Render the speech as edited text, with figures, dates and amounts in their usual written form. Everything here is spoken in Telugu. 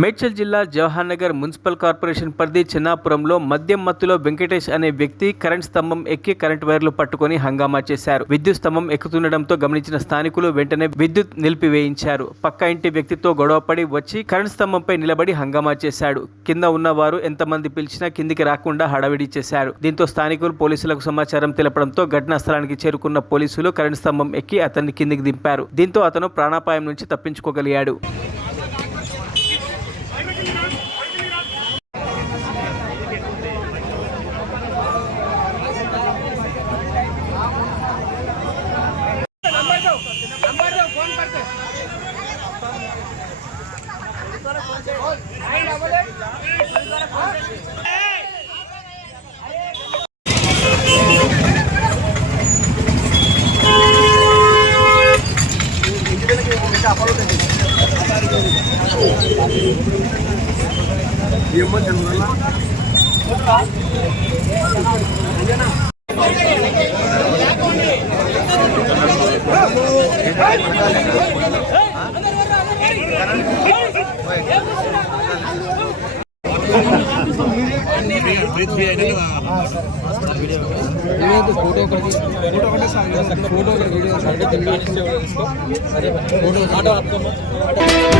మేడ్చల్ జిల్లా జవహర్ నగర్ మున్సిపల్ కార్పొరేషన్ పరిధి చిన్నాపురంలో మద్యం మత్తులో వెంకటేష్ అనే వ్యక్తి కరెంట్ స్తంభం ఎక్కి కరెంట్ వైర్లు పట్టుకొని హంగామా చేశారు. విద్యుత్ స్తంభం ఎక్కుతుండటంతో గమనించిన స్థానికులు వెంటనే విద్యుత్ నిలిపివేయించారు. పక్క ఇంటి వ్యక్తితో గొడవపడి వచ్చి కరెంట్ స్తంభంపై నిలబడి హంగామా చేశాడు. కింద ఉన్నవారు ఎంతమంది పిలిచినా కిందికి రాకుండా హడావిడి చేశారు. దీంతో స్థానికులు పోలీసులకు సమాచారం తెలపడంతో ఘటనా స్థలానికి చేరుకున్న పోలీసులు కరెంట్ స్తంభం ఎక్కి అతన్ని కిందికి దింపారు. దీంతో అతను ప్రాణాపాయం నుంచి తప్పించుకోగలిగాడు. फोटो